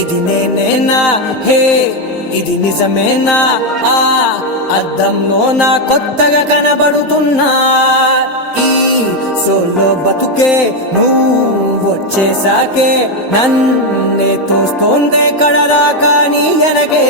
ఇది నేనేనా హే ఇది నిజమేనా ఆ అద్దంలో నా కొత్తగా కనబడుతున్నా ఈ సోలో బతుకే నువ్వు వచ్చేసాకే నన్నే తోస్తోందే కడదాకా నీ ఎనగే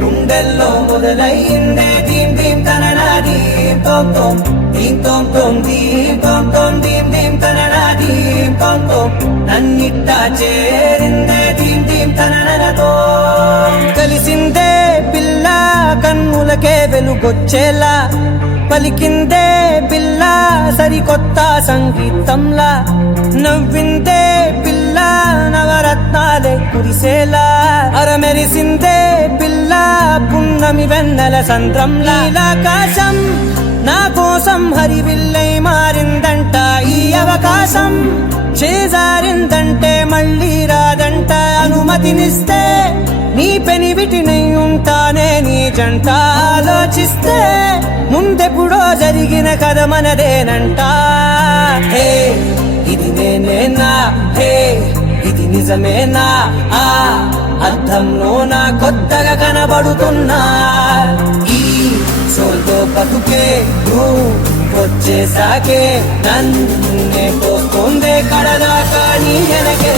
గుండెల్లో మొదలైందే దీం దీం తననా దీం తోం తోం దీం తోం తోం దీం తోం తోం దీం దీం తననా దీం తోం తోం నన్నిట్టా చేరిందే దీం దీం తననతో కలిసిందే పిల్ల కన్నులకే వెలుగొచ్చేలా పలికిందే పిల్ల సరికొత్త సంగీతంలా నవ్విందే పిల్ల నవరత్నాలే కురిసేలా అరమెరిసిందే పిల్ల పున్నమి వెన్నెల సంద్రంలా ఆకాశం నా కోసం హరివిల్లై మారిందంట ఈ అవకాశం చేజారిందంటే మళ్ళీ రాదంట అనుమతినిస్తే నీ పెనివిటినై ఉంటానే నీ జంట ఆలోచిస్తే ముందెప్పుడో జరిగిన కథ మనదేనంట హే ఇది నేనేనా హే ఇది నిజమేనా ఆ అద్దంలో నా కొత్తగా కనబడుతున్నా ఈ సోల్తో బతుకే నువ్వు వచ్చేసాకే నన్నే తోస్తోందే కడదాకా నీ వెనకే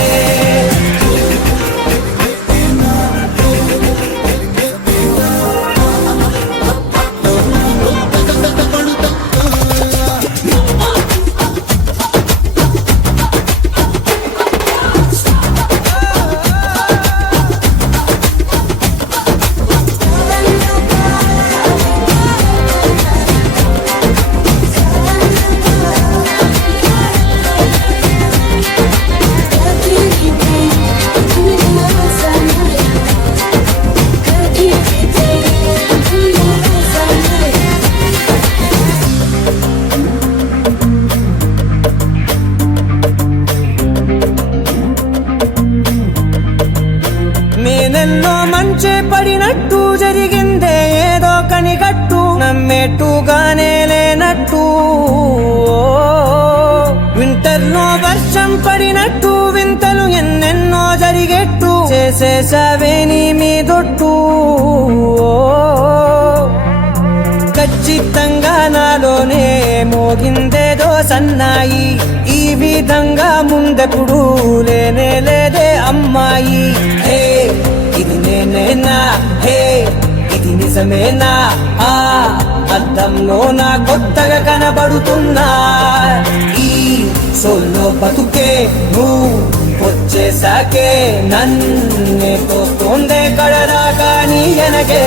నేనెన్నో మంచే పడినట్టు జరిగిందే ఏదో కనిగట్టు నమ్మేట్టుగానే లేనట్టు వింటర్లో వర్షం పడినట్టు వింతలు ఎన్నెన్నో జరిగేట్టు చేసేసావే నీ మీదొట్టు ఖచ్చితంగా నాలోనే మోగిందేదో సన్నాయి ఈ విధంగా ముందెప్పుడు లేనే లేదే అమ్మాయి హే ఇది నేనేనా హే ఇది నిజమేనా ఆ అద్దంలో నా కొత్తగా కనబడుతున్నా ఈ సోల్లో బతుకే నువ్వు వచ్చేసాకే నన్నే తోస్తోందే కడదాకా నీ వెనకే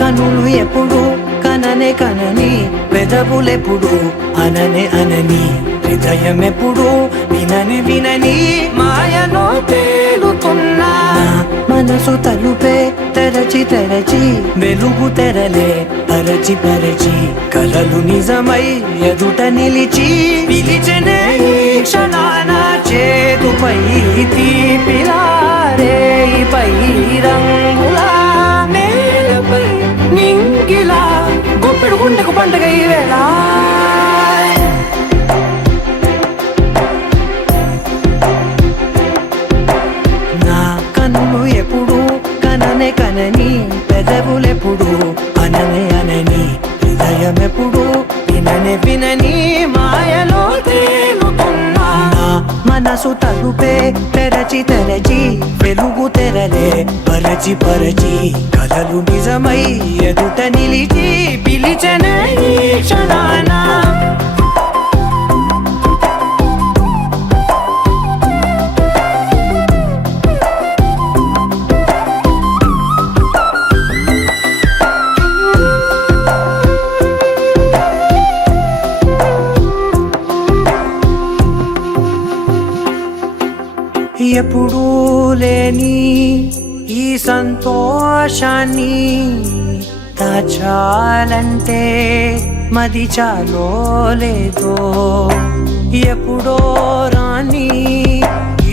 కనులు ఎప్పుడు కననే కనని పెదవులెప్పుడు అననే అనని హృదయం ఎప్పుడు వినని వినని మాయలో తేలుతున్నా మనసు తలుపే తెరచి తెరచి వెలుగు తెరలే పరచి పరచి కలలు నిజమై ఎదుట నిలిచి పిలిచనే క్షణాన చేతుపై తీపిలారే పై రంగులా నేలపై నింగిలా గుప్పెడు గుండెకు పండుగ ఈ వేళ నా కన్నులు ఎప్పుడు కననే కనని పెదవులెప్పుడు అననే అనని హృదయమెప్పుడు విననే వినని మాయలో తేలుతున్నా నా మనసు తలుపే తెరచి తెరచి వెలుగు తెరలే పరచి పరచి కలలు నిజమై ఎదుట నిలిచి పిలిచనే ఈ క్షణాన ఎప్పుడూ లేని ఈ సంతోషాన్ని దాచాలంటే మది చాలో లేదో ఎప్పుడో రాని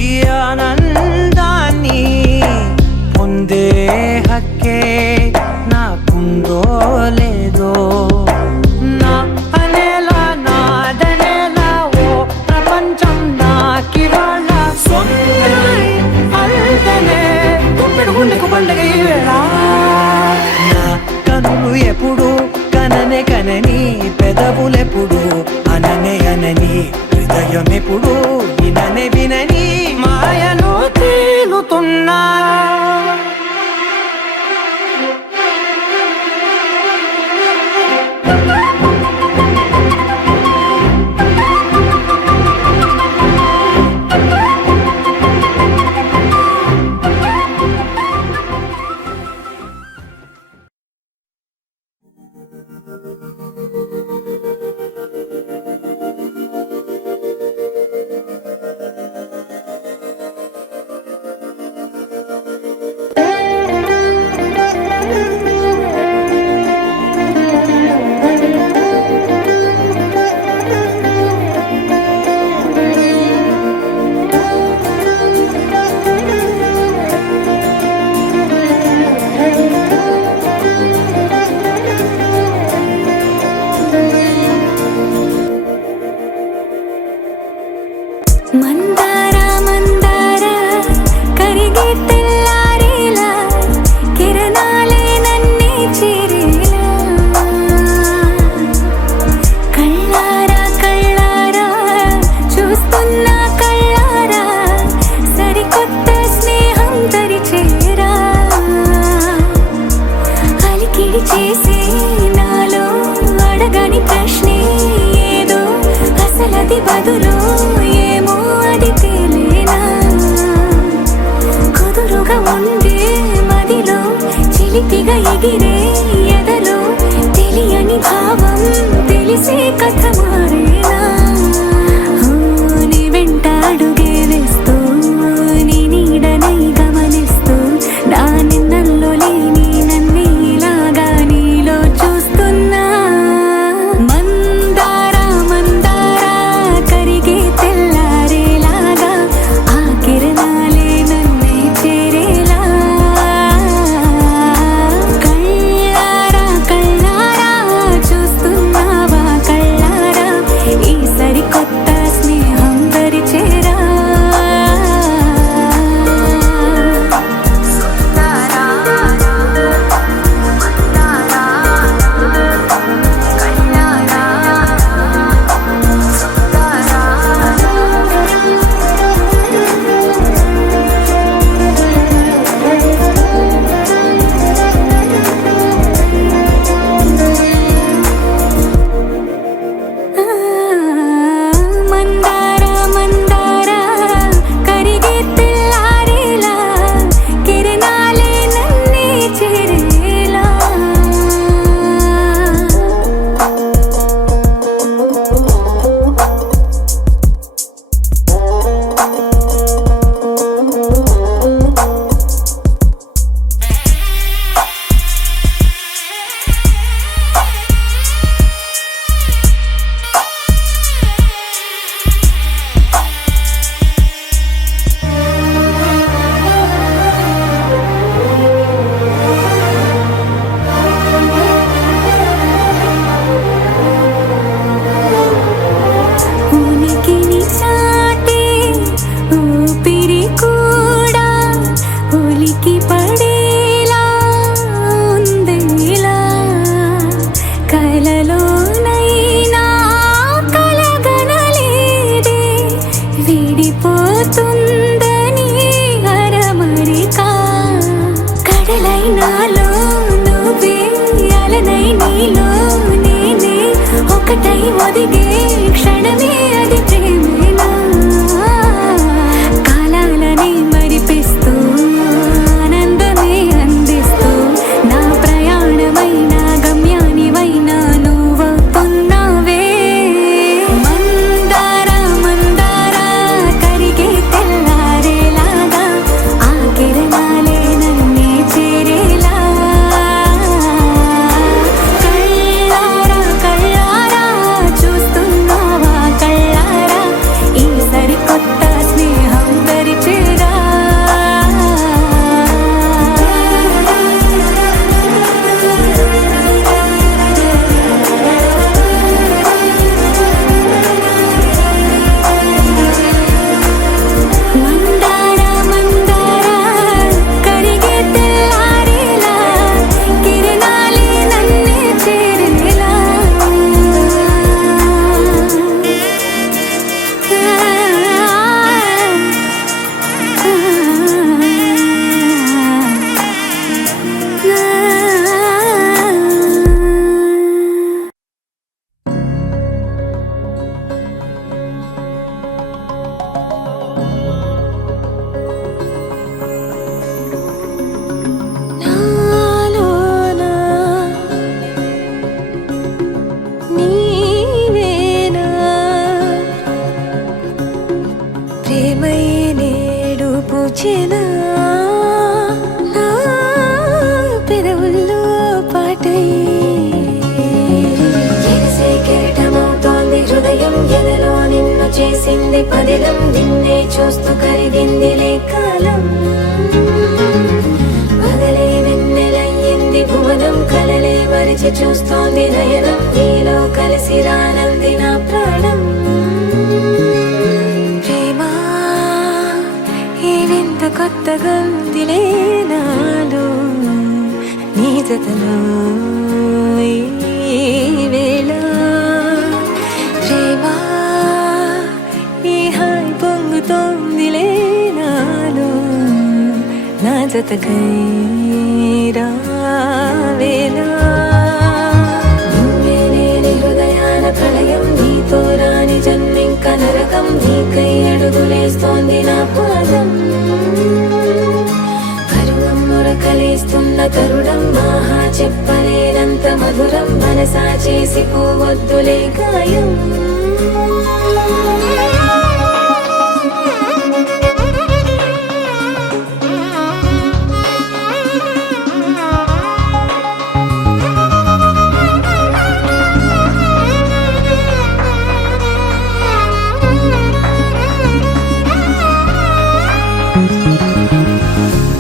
ఈ ఆనందాన్ని పొందే హక్కే నాకుందో లేదో నా అనేలా నాదనేలా ఓ ప్రపంచం నాకివాళ పండుగ నా కనులు ఎప్పుడు కననే కనని పెదవులెప్పుడు అననే అనని హృదయం ఎప్పుడు విననే వినని మాయను తేలుతున్నా మందార మందార కరిగే తెల్లారేలా కిరణాలే నన్నే చేరేలా కళ్ళారా కళ్ళారా చూస్తున్నా కళ్ళారా సరికొత్త స్నేహం తరిచేరా అలికిడి చేసే నాలో అడగని ప్రశ్నే ఏదో అసలది బదులు ఏమో అది తెలియదు విడిపోతుందని అరమరిక కడలై నాలో నువ్వే అలనై నీలో నేనే ఒకటై ఒదిగే క్షణమే అది ప్రేమేనా కాలాలని మరిపిస్తూ ఆనందమే అందిస్తూ నా ప్రయాణమైన గమ్యానివైనా నువ్వవుతున్నావే మందార మందార కరిగే తెల్లారేలాగా ఆ కిరణాలే నన్నే చేరేలా కళ్ళారా కళ్ళారా చూస్తున్నావా కళ్ళారా ఈ సరికొత్త స్నేహం దరిచేరా మందార మందార కరిగే తెల్లారేలా కిరణాలే నన్నే చేరేలా నాలోనా నీవేనా ప్రేమై నేడు పూచెనా నా పెదవుల్లో పాటై ఎగసే కెరటమవుతోంది హృదయం ఎదలో నిన్ను చేసింది పదిలం నిన్నే చూస్తూ కరిగిందిలే కాలం పగలే వెన్నెలయ్యింది భువనం కలలే మరిచి చూస్తోంది నయనం నీలో కలిసి రానంది నా ప్రాణం ప్రేమ ఈ వింత కొత్తగా ఉందిలే నాలో నీ జతలో ఈ వేళ ప్రేమ ఈ హాయి పొంగుతోందిలే నాలో నా జతకై రావేలా నువ్వే లేని హృదయాన ప్రళయం నీతో రాని జన్మింక నరకం నీకై అడుగులేస్తోంది నా పాదం పరువం మురకలేస్తున్న తరుణం మహా చెప్పలేనంత మధురం మనసా చేసి పోవద్దులే గాయం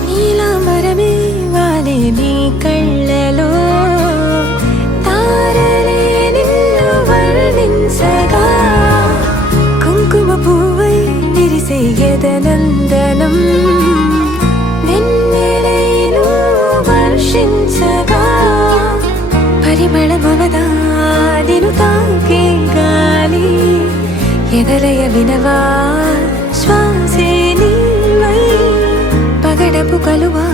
నీలాంబరమే వాలే నీ కళ్ళలో తారలే నిన్ను వర్ణించగా కుంకుమ పువ్వై విరిసే ఎదనందనం వెన్నెలైను వర్షించగా పరిమళమవదా నిన్ను తాకే గాలి ఎదలయ వినవా శ్వాసే నీవై పగడపు కలువా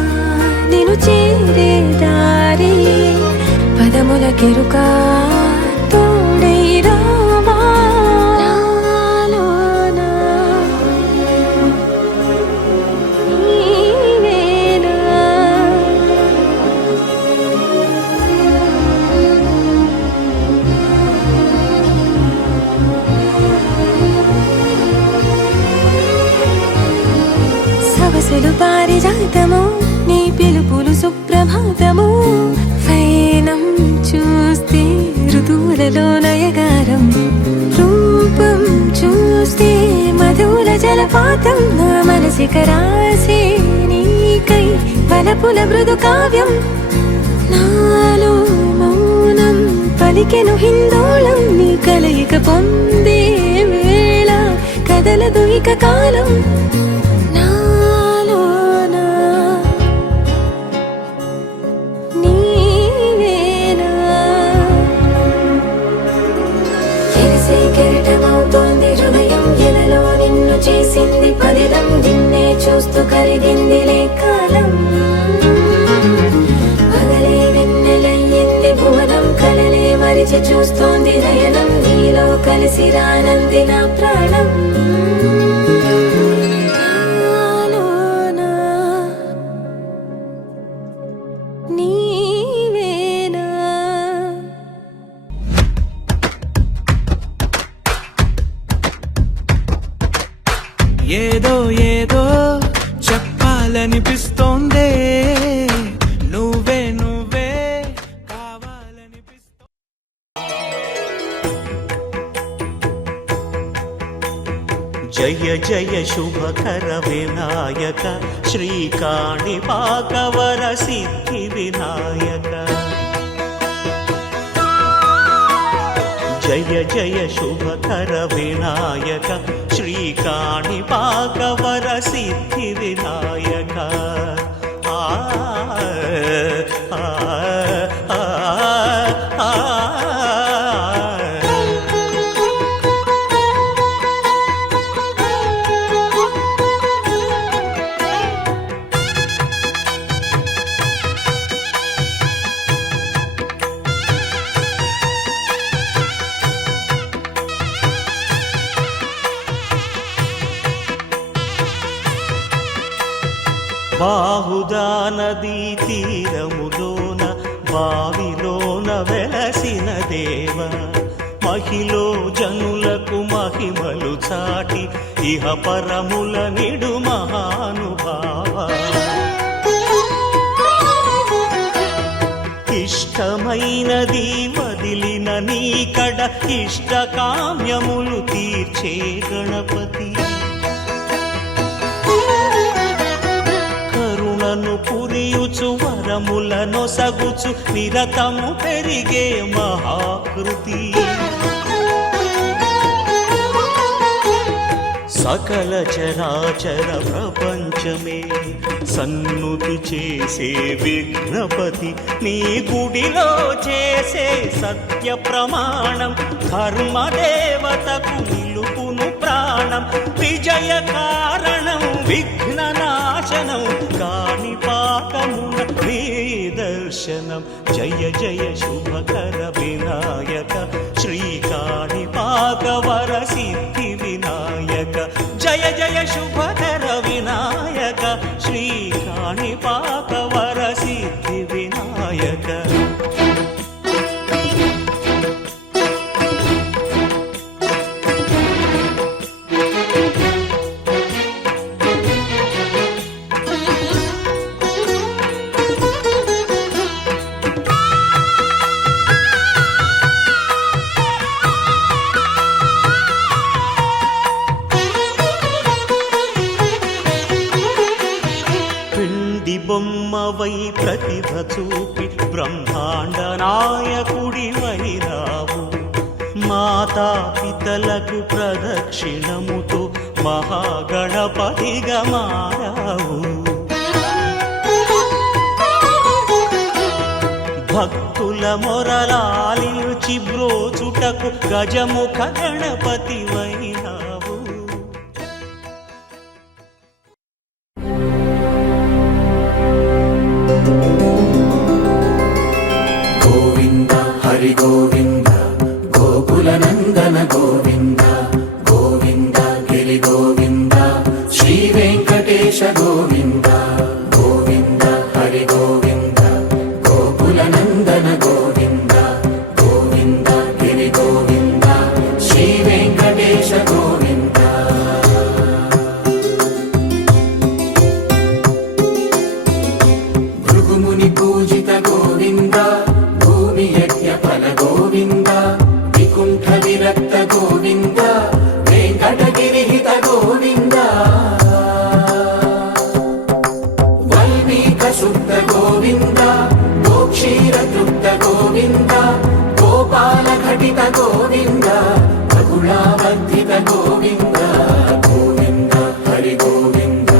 నిన్ను చేరే దారి పదముల కెరుక తోడై రావా నాలోనా నీవేనా సవసులు పారిజాతము నీ పిలుపులు సుప్రభాతము ఫైనం చూస్తే ఋతువులలో నయగారం రూపం చూస్తే మధుర జలపాతం నా మనసిక రాసే నీకై వలపుల మృదు కావ్యం నాలో మౌనం పలికెను హిందోళం నీ కలయిక పొందే వేళ కదలదు ఇక కాలం నాలోనా నీవేనా ఎగసే కెరటమవుతోంది హృదయం ఎదలో నిన్ను చూస్తూ కరిగిందిలే కాలం పగలే వెన్నెలయ్యింది భువనం కలలే మరిచి చూస్తోంది నయనం నీలో కలిసి రానంది నా ప్రాణం నాలోనా నీవేనా ఏదో ఏదో చెప్పాలనిపిస్తోందే నువ్వే నువ్వే కావాలనిపిస్తోంది జయ జయ శుభకర వినాయక శ్రీకాణిపాకవర సిద్ధి వినాయక జయ జయ శుభకర వినాయక శ్రీకాణిపాకవర సిద్ధి వినాయక ఆ ఆ ఆ ఆ బాహుదా నదీ తీరములోన బావిలోన వెలసిన దేవ మహిలో జనులకు మహిమలు చాటి ఇహ పరముల నిడు మహానుభావ ఇష్టమైనది వదిలిన నీకడ ఇష్ట కామ్యములు తీర్చే గణపతి పురియుచు వరములను సగుచు నిరతము పెరిగే మహాకృతి సకల చరాచర ప్రపంచమే సన్నుతి చేసే విఘ్నపతి నీ గుడిలో చేసే సత్య ప్రమాణం ధర్మదేవతకు నిలుపును ప్రాణం విజయ కారణం విఘ్న నాశనం కాణిపాకమున నీ దర్శనం జయ జయ శుభకర వినాయక శ్రీకాణిపాకవర సిద్ధి వినాయక జయ జయ శుభకర వినాయక శ్రీకాణిపాకవర సిద్ధి వినాయక బొమ్మవై ప్రతిభ చూపి బ్రహ్మాండ నాయకుడి వైరావు మాతా పితలకు ప్రదక్షిణముతో మహాగణపతిగా మారావు భక్తుల మొరలాలించి బ్రోచుటకు గజముఖ గణపతి వైరావు గోవింద హరి గోవింద గోకుల నందన గోవింద గోవింద గిరి గోవింద శ్రీ వెంకటేశ గోవింద గోవింద హరి గోవింద గోకుల నందన గోవింద గోవింద గిరి గోవింద శ్రీ వెంకటేశ గోవింద భృగుముని పూజిత గోవింద గోవింద వికుంఠ విరక్త గోవింద వెంకటగిరిహిత గోవింద వల్మీక శుద్ధ గోవింద గోక్షీర తృప్త గోవింద గోపాల ఘటిత గోవింద బహుళావర్ధిత గోవింద గోవింద హరి గోవింద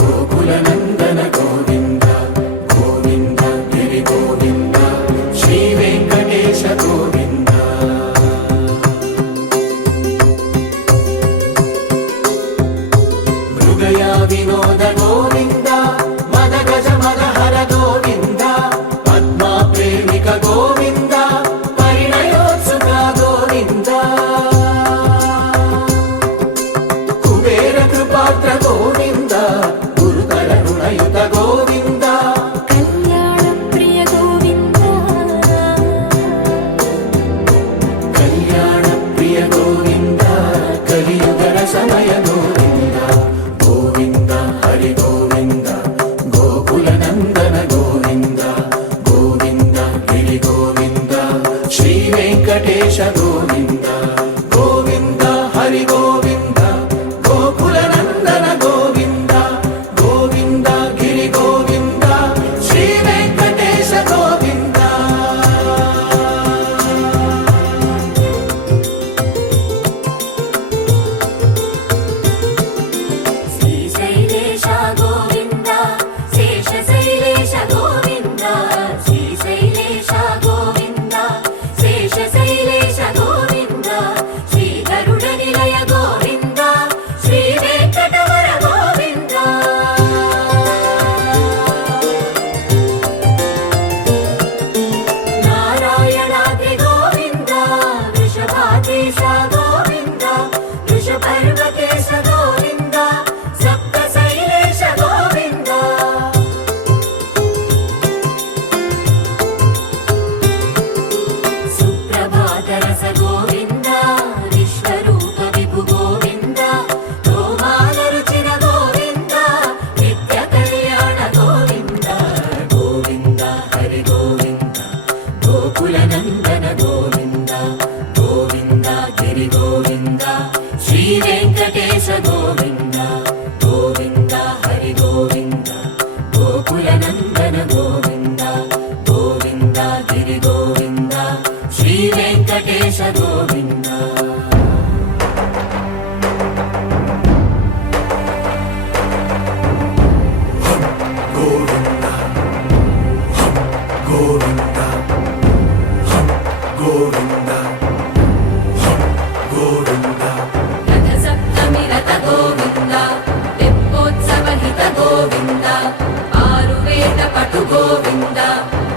గోకుల నందన గోవింద గోవింద గిరి గోవింద శ్రీ వెంకటేశ గోవింద మృగయా వినోద గోవింద గోవింద గోవింద హరి గోవింద గోకుల నందన గోవింద గోవింద గిరి గోవింద శ్రీ వెంకటేశ గోవింద గోవింద హరి గోవింద గోకుల నందన గోవింద గోవింద గిరి గోవింద శ్రీ వెంకటేశ గోవింద శ్రీశైలేశ గోవింద శేషశైలేశ గోవింద శ్రీశైలేశ గోవింద శేషశైలేశ గోవింద శ్రీ గరుడ నిలయ గోవింద శ్రీ వెంకటవర గోవింద నారాయణాద్రి గోవింద వృషభాద్రీశ గోవింద వృషపర్వతేశ గోవింద సప్తశైలేశ గోవింద సుప్రభాతరస గోవింద విశ్వరూప విభు గోవింద గోమాల రుచిర గోవింద నిత్య కళ్యాణ గోవింద గోవింద హరి గోవింద గోకుల నందన గోవింద గోవింద గిరి గోవింద శ్రీ వెంకటేశ గోవింద గోవింద హరి గోవింద గోకుల నందన గోవింద గోవింద గిరి గోవింద శ్రీ వెంకటేశ గోవింద గోవింద గోవింద గోవింద గోవింద రథ సప్తమి రథ గోవింద తెప్పోత్సవ హిత గోవింద ఆరువేద పటు గోవింద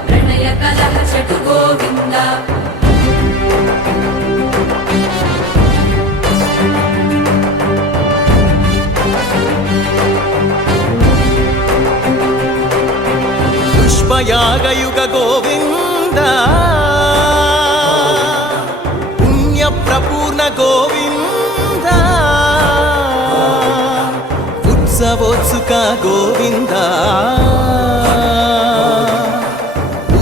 ప్రణయ కలహ షటు గోవింద పుష్పయాగయుగ గోవింద పుణ్యప్రపూర్ణ గోవింద ఉత్సవోత్సుక గోవింద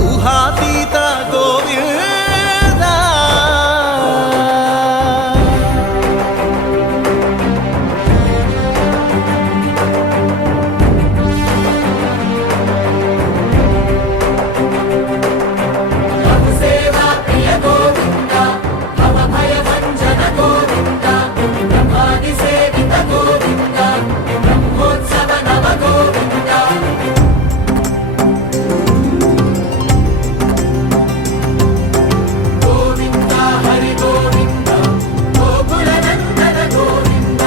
ఊహాతీత గోవింద సేవా ప్రియ గోవింద భవ భయ భంజన గోవింద బ్రహ్మాది సేవిత గోవింద బ్రహ్మోత్సవ నవ గోవింద గోవింద హరి గోవింద గోకుల నందన గోవింద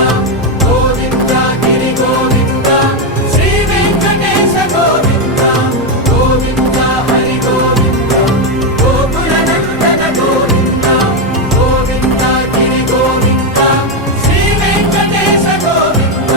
గోవింద గిరి గోవింద శ్రీ వెంకటేశ గోవింద గోవింద హరి గోవింద గోకుల నందన గోవింద గోవింద గిరి గోవింద శ్రీ వెంకటేశ గోవింద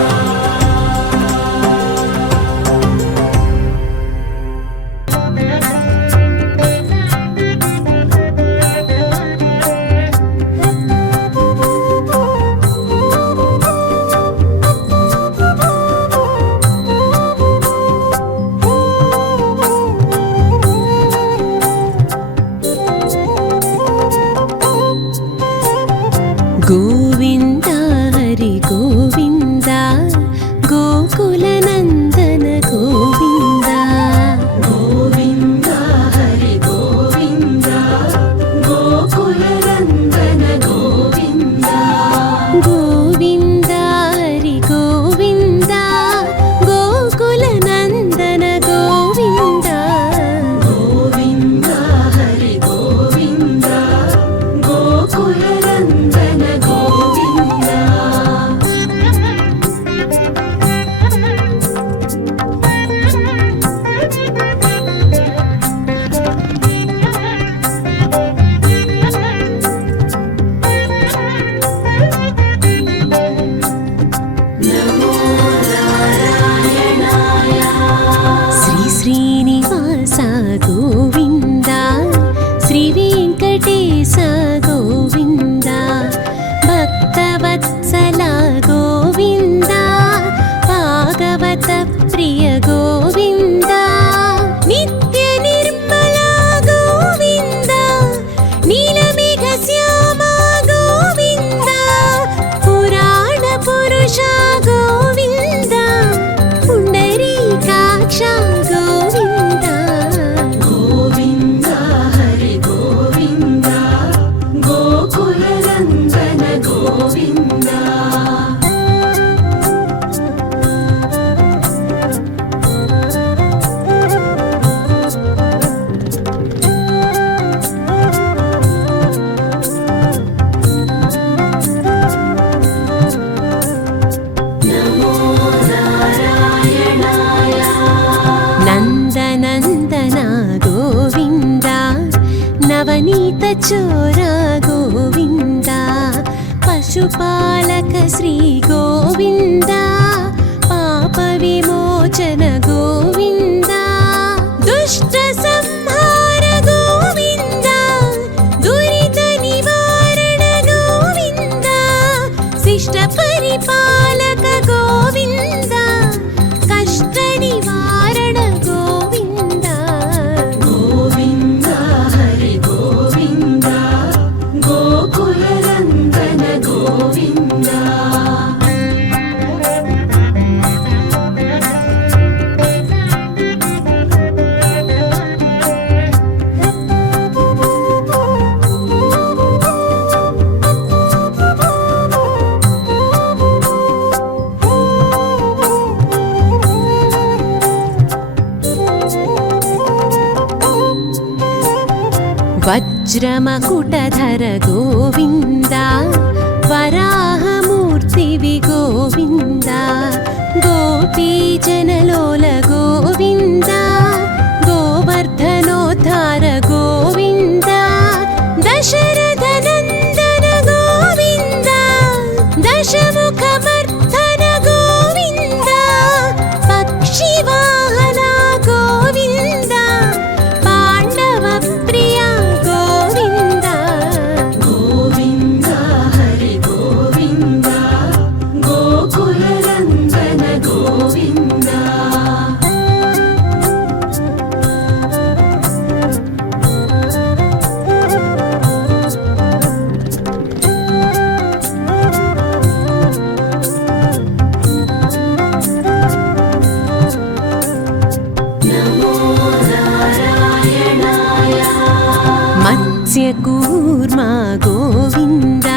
గోవింద హరి గోవింద గోకుల నందన గోవింద గోవింద హరి గోవింద గోకుల నందన గోవింద గోవింద హరి గోవింద గోకుల నందన గోవింద గోవింద హరి గోవింద గోకుల నందన గోవింద చోరా గోవింద పశుపాలక శ్రీ గోవింద పాప విమోచన గోవింద దుష్ట సంహార గోవింద దురిత నివారణ గోవింద శిష్ట పరిపాలక గోవింద కష్ట నివారణ గోవింద గోవింద హరి గోవింద గోకుల నందన గోవింద వజ్రమకుటధర గోవింద వరాహమూర్తివి గోవింద గోపీజనలోల గోవింద గోవర్ధనోద్ధార గోవింద దశరథ నందన గోవింద దశముఖమర్ధన గోవింద పక్షివాహన గోవింద పాండవ ప్రియ గోవింద గోవింద హరి గోవింద గోకుల నందన గోవింద మత్స్యకూర్మా గోవింద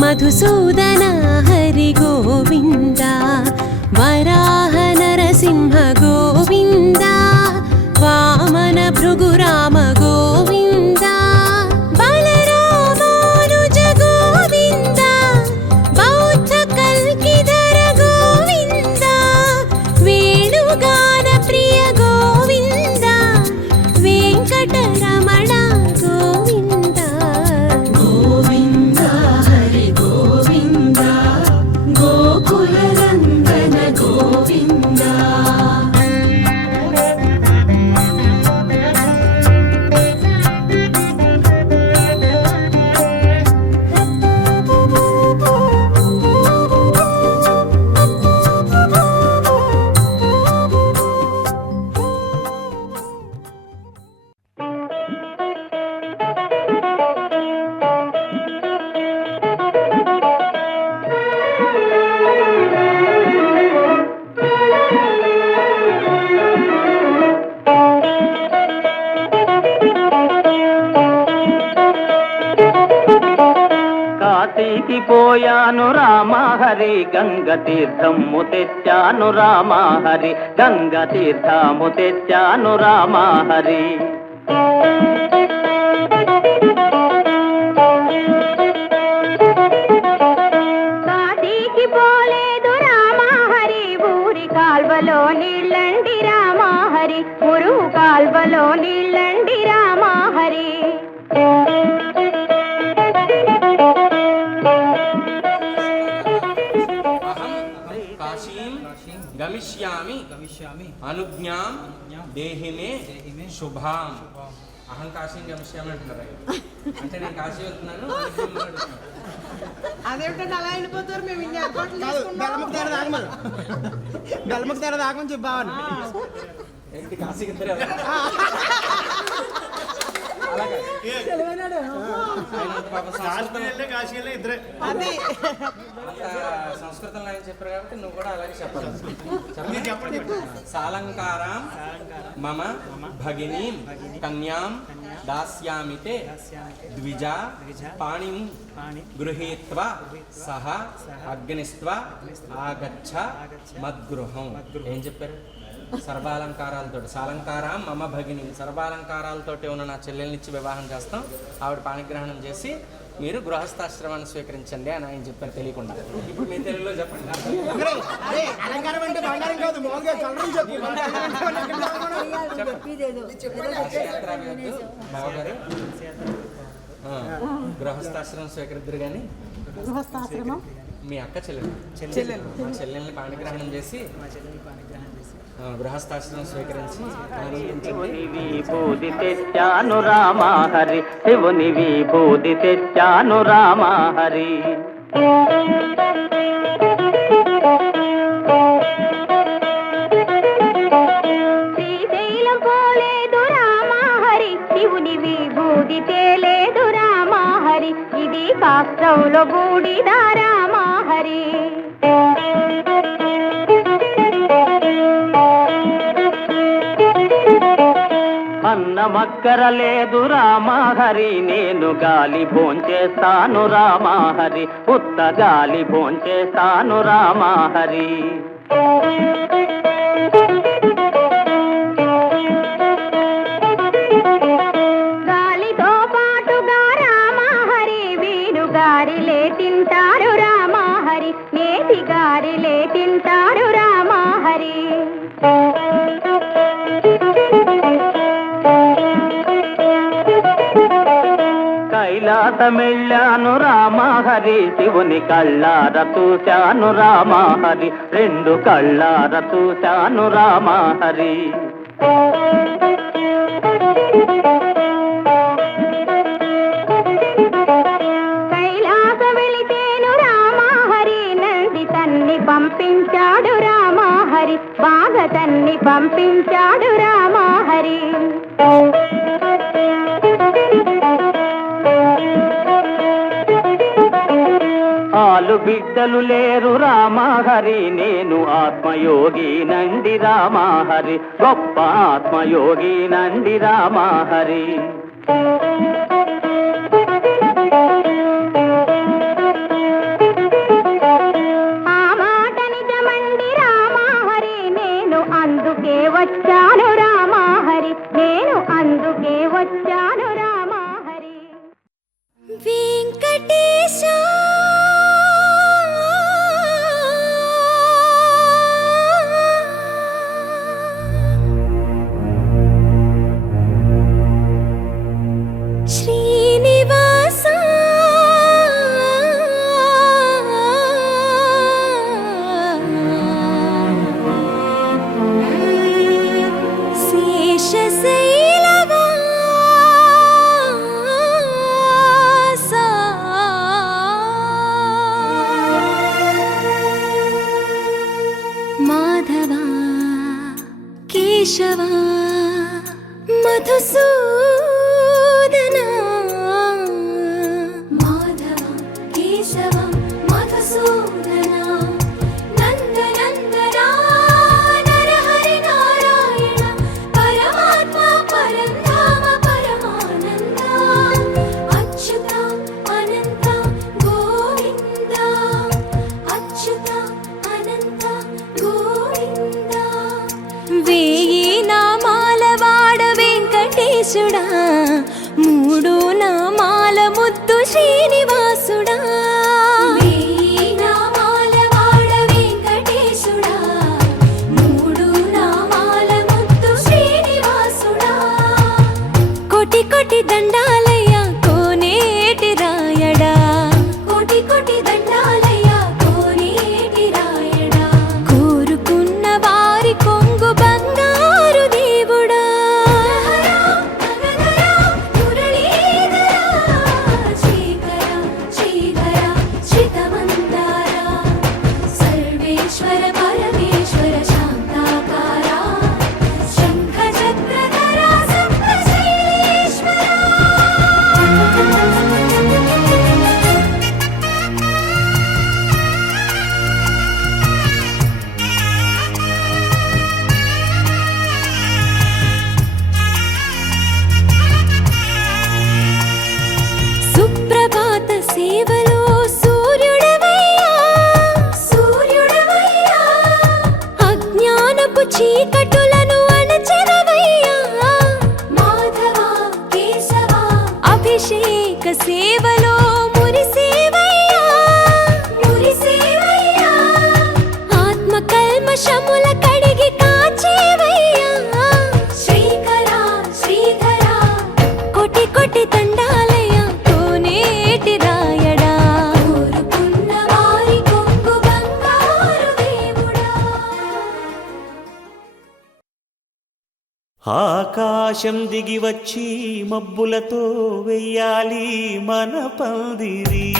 మధుసూదన హరి గోవింద వరాహ నరసింహ గోవింద వామన భృగురామ గోవింద బలరామానుజ గోవింద బౌద్ధ కల్కిధర గోవింద వేణుగాన ప్రియ గోవింద వెంకటరమణ గోవింద గోవింద హరి గోవింద గోకుల నందన గోవింద కాశీకి పోయాను రామ హరి గంగ తీర్థము తెచ్చాను రామ హరి గంగ తీర్థము తెచ్చాను రామ హరి కాశీకి పోలేదు రామహరి ఊరి కాల్వలో నీళ్ళండి రామహరి మురుగు కాల్వలో నీళ్ళండి రామహరి కాశీం గమిష్యామి అనుజ్ఞాం దేహిమే శుభాం. అహం కాశీం గమిష్యామి అంటున్నారు. అంటే నేను కాశీ వెళ్తున్నాను. అదేమిటంటే అలా వెళ్ళిపోతారు. మేము ఇన్ని ఏర్పాట్లు బెల్లముఖ తేడా దాకమని చెప్పావని ఏంటి కాశీకి ఇద్దరే సంస్కృతంలో ఆయన చెప్పారు కాబట్టి నువ్వు కూడా అలాగే చెప్పాలి. సాలంకారాం మమ భగినీం కన్యాం దాస్యామితే ద్విజా పాణిం గృహీత్వా సహ అగ్నిస్త్వా ఆగచ్చ మద్గృహం. ఏం చెప్పారు? సర్వాలంకారాలతో సాలంకారం మమ భగిని సర్వాలంకారాలతోటి ఉన్న నా చెల్లెల్నిచ్చి వివాహం చేస్తాం. ఆవిడ పాణిగ్రహణం చేసి మీరు గృహస్థాశ్రమాన్ని స్వీకరించండి అని ఆయన చెప్పారు తెలియకుండా. ఇప్పుడు మీ తెలుగులో చెప్పండి. బావగారు గృహస్థాశ్రమం స్వీకరిద్దరు కానీ గృహస్థాశ్రమం మీ అక్క చెల్లెలు మా చెల్లెల్ని పాణిగ్రహణం చేసి గృహస్థాశ్రమం స్వీకరించి శివుని విభూతి తెచ్చాను రామా హరి శివుని విభూతి తెచ్చాను రామా హరి శ్రీశైలం పోలేదు రామా హరి శివుని విభూతి తేలేదు రామా హరి ఇది కాష్టంలో బూడిద రామా హరి అన్నమక్కర లేదు రామా హరి నేను గాలి భోంచేస్తాను రామా హరి ఉత్త గాలి భోంచేస్తాను రామా హరి గాలితో పాటుగా రామా హరి వీరు గారిలే తింటారు రామా హరి నేతి గారిలే తింటారు రామా హరి కైలాసమెళ్ళాను రామా హరి శివుని కళ్ళార చూశాను రామా హరి రెండు కళ్ళార చూశాను రామా హరి కైలాస వెళితేను రామా హరి నంది తన్ని పంపించాడు రామా హరి బాగా తన్ని పంపించాడు రామా హరి ఆలు బిడ్డలు లేరు రామా హరి నేను ఆత్మయోగి నండి రామా హరి గొప్ప ఆత్మయోగి నండి రామా హరి ఆ మాట నిజమండి రామా హరి నేను అందుకే వచ్చాను రామా హరి నేను అందుకే వచ్చాను రామా హరి వెంకటేశ శ్రీనివాస శేషశైలవాస మాధవ కేశవ మధుసూదన మాధవ కేశవ మధుసూదన నందనందన నరహరి నారాయణ పరమాత్మ పరంధామ పరమానంద అచ్యుత అనంత గోవింద అచ్యుత అనంత గోవింద వేయి నామాల వాడ వెంకటేశుడా మూడు నామాల ముద్దు శ్రీనివాసుడా వేయి నామాల వాడ వెంకటేశుడా మూడు నామాల ముద్దు శ్రీనివాసుడా కోటి కోటి దండాలయ్య కోనేటి రాయడా కోటి కోటి దండాలయ్య కోనేటి రాయడా కోరుకున్న వారి కొంగు బంగారు దేవుడా సర్వేశ్వర పరమేశ్వర శాంతాకార శంఖ చక్రధర సప్తశైలేశ్వర సుప్రభాత సేవలో సూర్యుడవయ్యా సూర్యుడవయ్యా అజ్ఞానపు చీకటులను అణచెదవయ్యా మాధవ కేశవ అభిషేక సేవలో మురిసేవయ్యా మురిసేవయ్యా ఆత్మ కల్మషముల కడిగి కాచేవయ్యా శ్రీకర శ్రీధర కోటి కోటి దండాలయ్య ఆకాశం దిగి వచ్చి మబ్బులతో వెయ్యాలి మన పందిరి.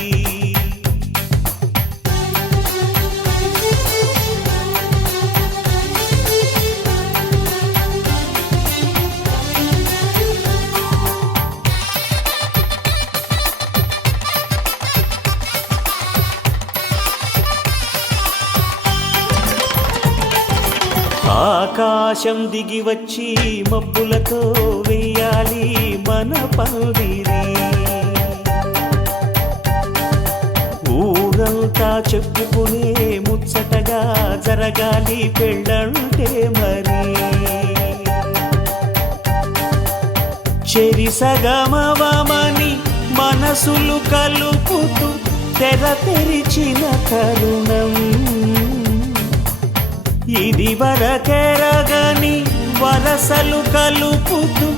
ఆకాశం దిగి వచ్చి మబ్బులతో వెయ్యాలి మన పందిరి. ఊరంతా చెప్పుకునే ముచ్చటగా జరగాలి పెళ్ళంటే మరి. చెరిసగమవమని మనసులు కలుపుతూ తెర తెరిచిన తరుణం. ఇది వరకెరగని వరసలు కలుపుతూ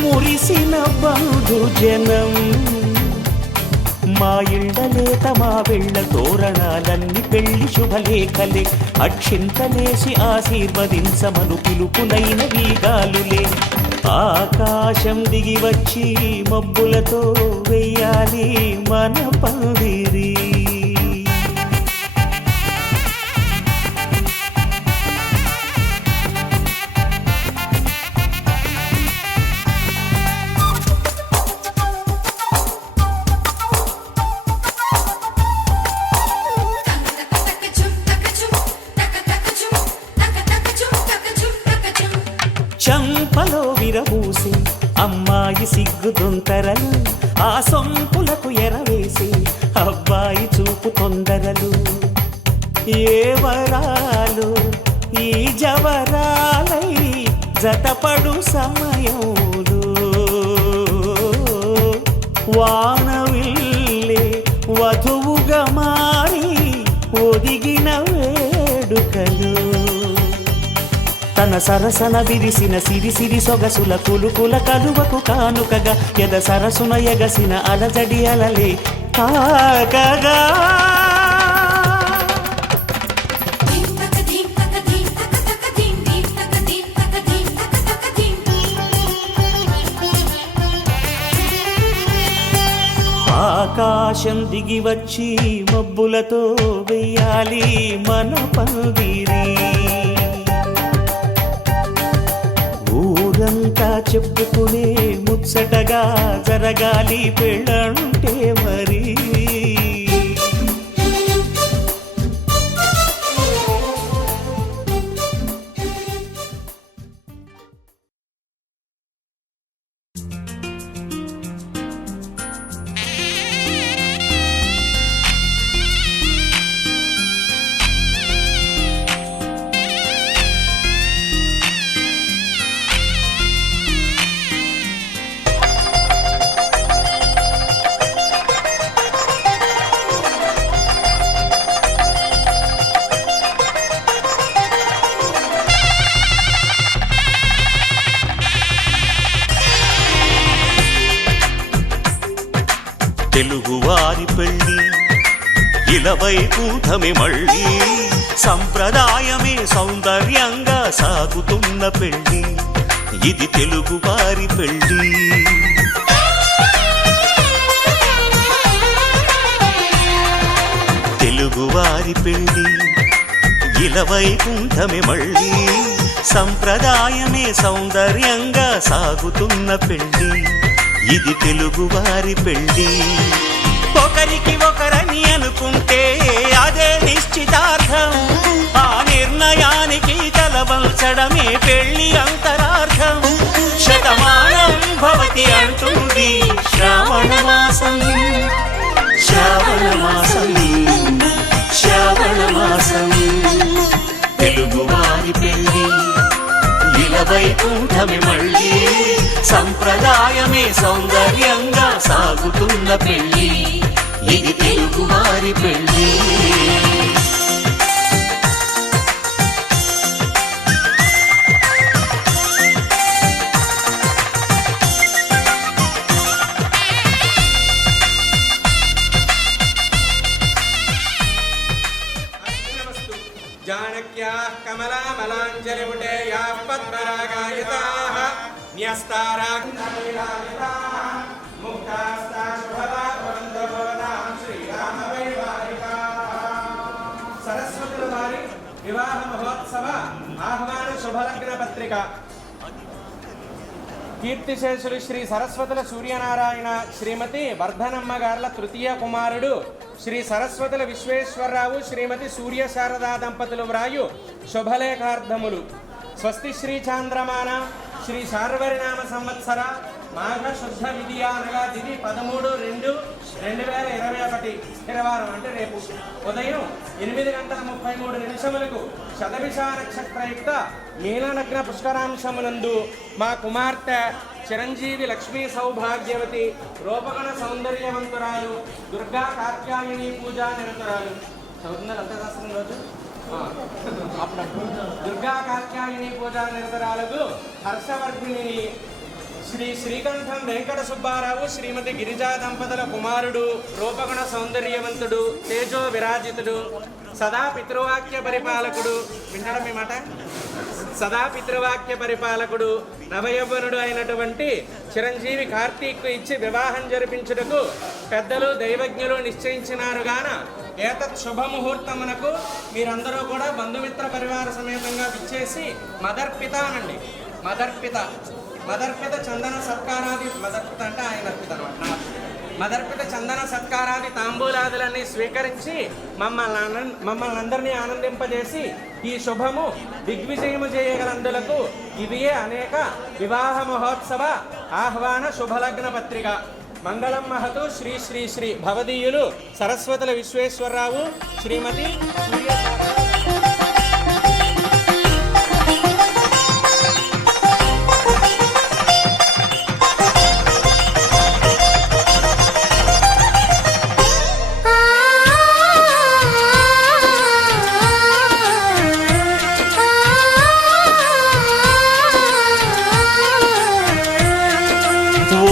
మురిసిన బంధుజనం. మా ఇళ్ళలేత మా వెళ్ళ తోరణాలన్నీ పెళ్లి శుభలేఖలే. అక్షింతలేసి ఆశీర్వదించమను పిలుపులైన వీగాలులే. ఆకాశం దిగి వచ్చి మబ్బులతో వెయ్యాలి మన పందిరి. చంపలో విరబూసి అమ్మాయి సిగ్గుదొంతరలు. ఆ సొంపులకు ఎరవేసి అబ్బాయి చూపు తొందరలు. ఏ వరాలు ఈ జవరాలై జతపడు సమయంలో. వానవిల్లే వధువుగా మారి ఒదిగిన వేడుకలు. తన సరసన విరిసిన సిరిసిరి సొగసుల కులుకుల కలువకు కానుకగా ఎద సరసున ఎగసిన అలజడి అలలే తాకగా. ఆకాశం దిగి వచ్చి మబ్బులతో వెయ్యాలి మన పందిరి. ఊరంతా చెప్పుకునే ముచ్చటగా జరగాలి పెళ్ళంటే మరి. తెలుగువారి పెళ్ళి ఇలవైకుంఠమే మళ్ళీ. సంప్రదాయమే సౌందర్యంగా సాగుతున్న పెళ్ళి. ఇది తెలుగువారి పెళ్ళి. తెలుగువారి పెళ్ళి ఇలవైకుంఠమే మళ్ళీ. సంప్రదాయమే సౌందర్యంగా సాగుతున్న పెళ్ళి. ఇది తెలుగువారి పెళ్ళి. ఒకరికి ఒకరని అనుకుంటే అదే నిశ్చితార్థం. ఆ నిర్ణయానికి తలవంచడమే పెళ్ళి అంతరార్థం. శతమానం భవతి అంటుంది శ్రావణ మాసం. శ్రావణ మాసం శ్రావణ మాసం. తెలుగువారి పెళ్ళి ఇలవైకుంఠమే మళ్ళీ. సంప్రదాయమే సౌందర్యంగా సాగుతున్న పెళ్ళి. ఇది తెలుగువారి పెళ్ళి. చాణక్యాः కమలామలాంజలిపుటేయాः పద్మరాగాయతాः న్యస్తారాः సరస్వతుల వారి వివాహ మహోత్సవ ఆహ్వాన శుభలగ్న పత్రిక. కీర్తిశేషులు శ్రీ సరస్వతుల సూర్యనారాయణ శ్రీమతి వర్ధనమ్మ గార్ల తృతీయ కుమారుడు శ్రీ సరస్వతుల విశ్వేశ్వరరావు శ్రీమతి సూర్య శారదా దంపతులు వ్రాయు శుభలేఖార్థములు. స్వస్తి శ్రీ చాంద్రమాన శ్రీ శార్వరినామ సంవత్సర మాఘ శుద్ధ విధియ అనగా తిథి 13/2/2021 స్థిరవారం అంటే రేపు ఉదయం 8:33 శతభిష నక్షత్రయుక్త నీలనగ్న పుష్కరాంశమునందు మా కుమార్తె చిరంజీవి లక్ష్మీ సౌభాగ్యవతి రూపగణ సౌందర్యవంతురాలు దుర్గా కాత్యాయని పూజా నిరతురాలు లలితాశాస్త్రం రోజు దుర్గా కాత్యాయని పూజా నిరతురాలకు హర్షవర్ధిని శ్రీ శ్రీకంఠం వెంకట సుబ్బారావు శ్రీమతి గిరిజా దంపతుల కుమారుడు రూపగుణ సౌందర్యవంతుడు తేజో విరాజితుడు సదా పితృవాక్య పరిపాలకుడు వినడం మీ మాట సదా పితృవాక్య పరిపాలకుడు నవయవ్వనుడు అయినటువంటి చిరంజీవి కార్తీక్కు ఇచ్చి వివాహం జరిపించుటకు పెద్దలు దైవజ్ఞులు నిశ్చయించినారు గాన ఏతత్ శుభముహూర్తమునకు మీరందరూ కూడా బంధుమిత్ర పరివార సమేతంగా విచ్చేసి మదర్పిత అనండి. మదర్పిత చందన సత్కారాది మదర్పిత అంటే ఆయన అర్పిత అనమాట. మదర్పిత చందన సత్కారాది తాంబూలాదులన్నీ స్వీకరించి మమ్మల్ని అందరినీ ఆనందింపజేసి ఈ శుభము దిగ్విజయము చేయగలందులకు ఇవియే అనేక వివాహ మహోత్సవ ఆహ్వాన శుభలగ్న పత్రిక. మంగళం మహతు శ్రీ శ్రీ శ్రీ భవదీయులు సరస్వతుల విశ్వేశ్వరరావు శ్రీమతి సూర్య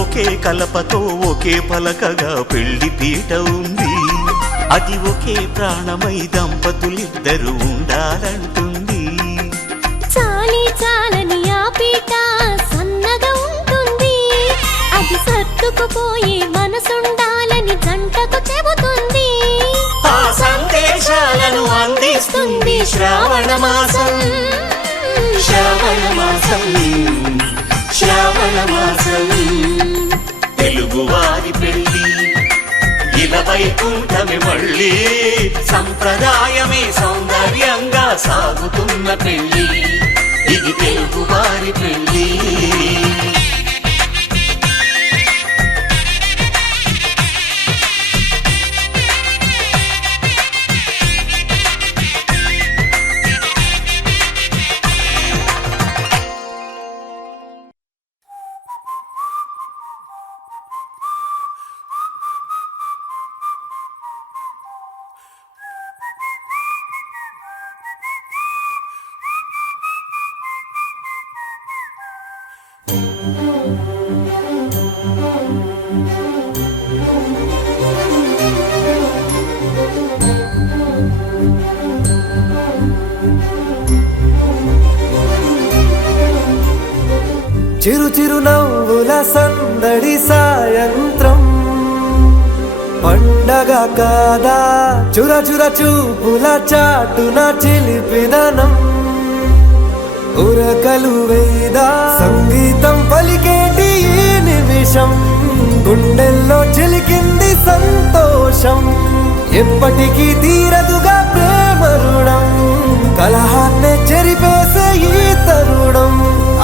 ఒకే కలపతో ఒకే పలకగా పెళ్లి పీట ఉంది. అది ఒకే ప్రాణమై దంపతులిద్దరు ఉండాలంటుంది. చాలి చాలని ఆ పీట సన్నగా ఉంటుంది. అది సర్దుకుపోయే మనసుండాలని జంటకు చెబుతుంది. ఆ సందేశాలను అందిస్తుంది శ్రావణ మాసం. తెలుగువారి పెళ్లి ఇలా వైకుంఠమే మళ్ళీ సంప్రదాయమే సౌందర్యంగా సాగుతున్న పెళ్లి ఇది తెలుగువారి పెళ్లి. చిరు చిరు నవ్వుల సందడి సాయంత్రం పండగ కాదా చుర చుర చూపుల చాటున చిలిపిదనం ఉరకలు వేదా సంగీతం పలికేటి ఈ నిమిషం గుండెల్లో చిలికింది సంతోషం ఎప్పటికీ తీరదుగా ప్రేమ రుణం కలహాన్నే చెరిపేసే ఈ తరుణం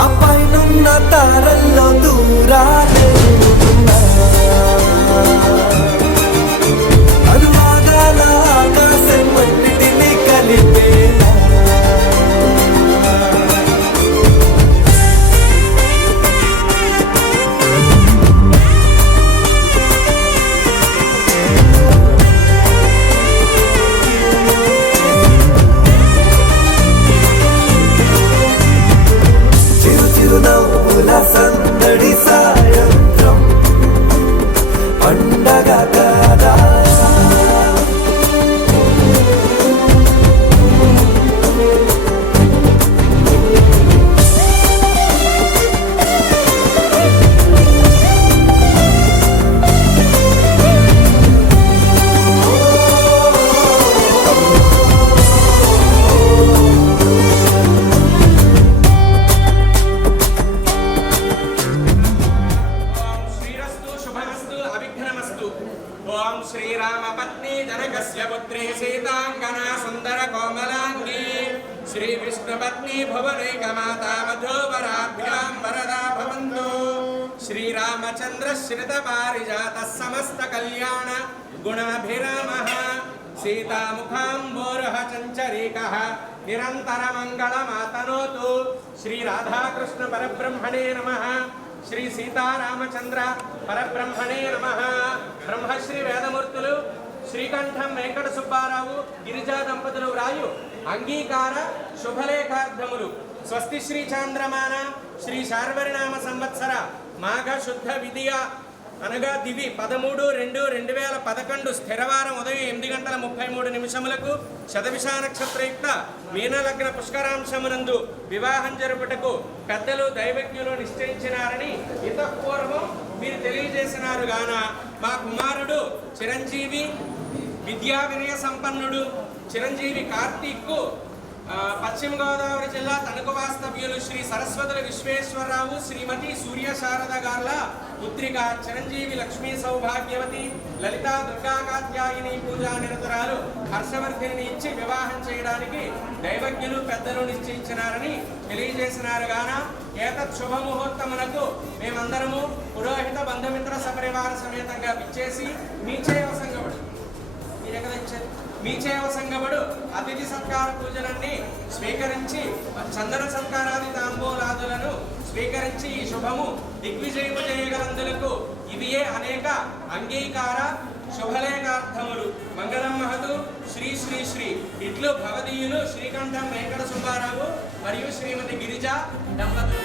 ఆ పైనున్న తారల్లో దూరాలే అనువాదాల ఆకాశం అన్నిటినీ కలిపేలా చిరు చిరు నవ్వుల సందడి సాయం విష్ణుపత్ని భువనైకమాతా మధోవరాభ్యాం వరదా భవంతు. శ్రీరామచంద్ర శ్రిత పారిజాత సమస్త కళ్యాణ గుణాభిరామః. సీతాముఖాంబోరః చంచరీకః నిరంతర మంగళమాతనోతు. శ్రీ రాధాకృష్ణ పరబ్రహ్మణే నమః. శ్రీ సీతారామచంద్ర పరబ్రహ్మణే నమః. బ్రహ్మశ్రీ వేదమూర్తులు శ్రీకంఠం వెంకట సుబ్బారావు గిరిజా దంపతులు వ్రాయు అంగీకార శుభలేఖార్థములు. స్వస్తి శ్రీ చాంద్రమాన శ్రీ శార్వరినామ సంవత్సర మాఘ శుద్ధ విధియ అనగా దివి 13/2/2011 స్థిరవారం ఉదయం 8:33 శతభిష నక్షత్రయుక్త మీనలగ్న పుష్కరాంశమునందు వివాహం జరుపుటకు పెద్దలు దైవజ్ఞులు నిశ్చయించినారని ఇతపూర్వం మీరు తెలియజేసినారు గాన మా కుమారుడు చిరంజీవి విద్యా వినయ సంపన్నుడు చిరంజీవి కార్తీక్ పశ్చిమ గోదావరి జిల్లా తణుకు వాస్తవ్యులు శ్రీ సరస్వతుల విశ్వేశ్వరరావు శ్రీమతి సూర్య శారద గార్ల పుత్రిక చిరంజీవి లక్ష్మీ సౌభాగ్యవతి లలితా దుర్గా కాత్యాయిని పూజా నిరతురాలు హర్షవర్ధిని ఇచ్చి వివాహం చేయడానికి దైవజ్ఞులు పెద్దలు నిశ్చయించినారని తెలియజేసినారు గాన ఏతత్ శుభముహూర్తమునకు మేమందరము పురోహిత బంధుమిత్ర సపరివార సమేతంగా విచ్చేసి మీచేవ సంగముడు మీచేవ సంగముడు అతిథి సత్కార పూజలన్నీ స్వీకరించి చందన సత్కారాది తాంబూలాదులను స్వీకరించి ఈ శుభము దిగ్విజయము చేయగలందులకు ఇవియే అనేక అంగీకార శుభలేఖార్థములు. మంగళం మహతు. శ్రీ శ్రీ శ్రీ ఇట్లు భవదీయులు శ్రీకంఠం వెంకట సుబ్బారావు మరియు శ్రీమతి గిరిజా దంపతులు.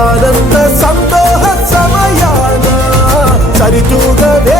ఆనంద సందోహ సమయాన సరితూగవే